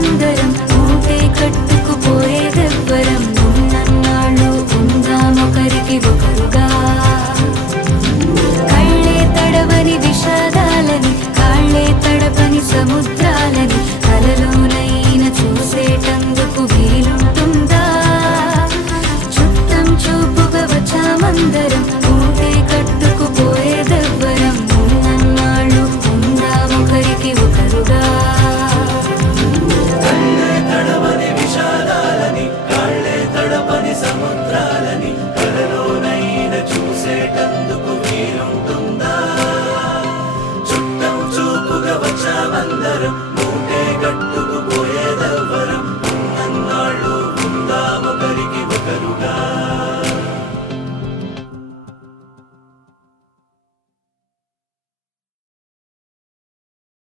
వచ్చామందరం ఊటే కట్టుకుపోయేదెవ్వరం ఉన్నన్నాళ్ళు ఉందామొకరికి ఒకరుగా కళ్ళే తడవని విషాదాలని కాళ్ళే తడపని సముద్రాలని కలలోనైన చూసేటందుకు వీలుంటుందా చుట్టం చూపుగా వచ్చామందరం ఊటే కట్టుకుపోయేదెవ్వరం ఉన్నన్నాళ్ళు ఉందామొకరికి ఒకరుగా